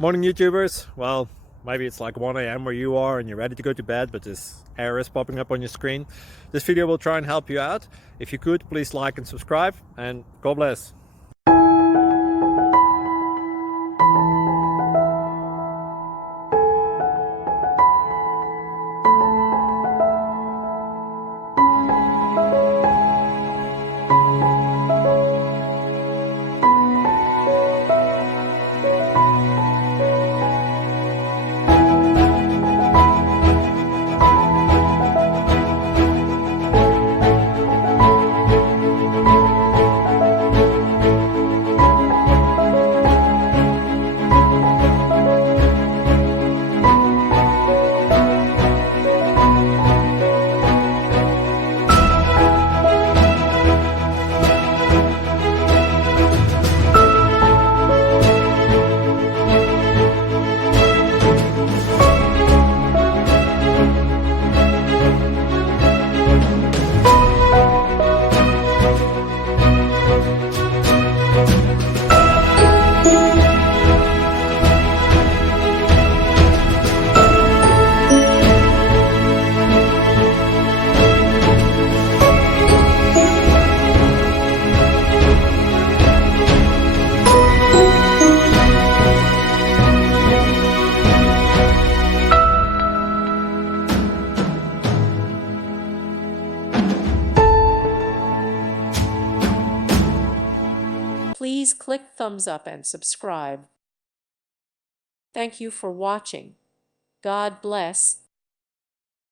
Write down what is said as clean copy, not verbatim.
Morning YouTubers. Well, maybe it's like 1 a.m. where you are and you're ready to go to bed, but this error is popping up on your screen. This video will try and help you out. If you could, please like and subscribe, and God bless. Please click thumbs up and subscribe. Thank you for watching. God bless.